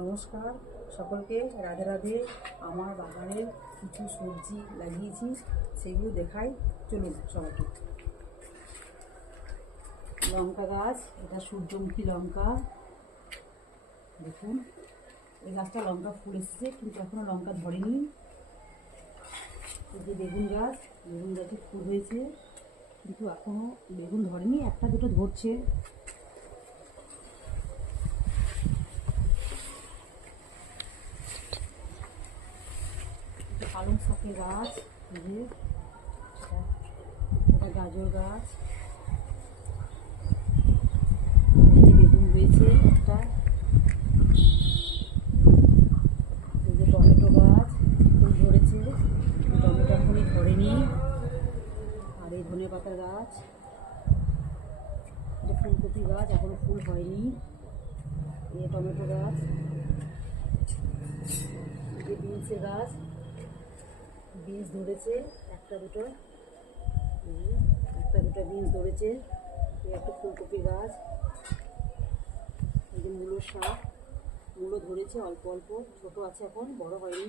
নমস্কার সকলকে, রাধে রাধে। আমার বাগানের কিছু সবজি লাগিয়েছি, সেগুলো দেখাই, চলুন সবাইকে। লঙ্কা গাছ, এটা সূর্যমুখী লঙ্কা। দেখুন, এই গাছটা লঙ্কা ফুল এসেছে, কিন্তু এখনো লঙ্কা ধরেনি। এই যে বেগুন গাছ, বেগুন গাছে ফুল হয়েছে, কিন্তু এখনো বেগুন ধরেনি, একটা দুটো ধরছে। পালং শাকের গাছ, এটা গাজর গাছ, এই যে বেগুন হয়েছে একটা, এই যে টমেটো গাছ ফুল ধরেছে, টমেটো এখনই ধরেনি। আর এই ধনে পাতা গাছ, এটা ফুলকপি গাছ, এখনো ফুল হয়নি। এই টমেটো গাছ, এই যে বিনসের গাছ, বিনস ধরেছে একটা দুটো, বিনস ধরেছে। এই একটা ফুলকপি গাছ, এই যে মূলো শাক, মূলো ধরেছে অল্প অল্প, ছোটো আছে, এখন বড় হয়নি।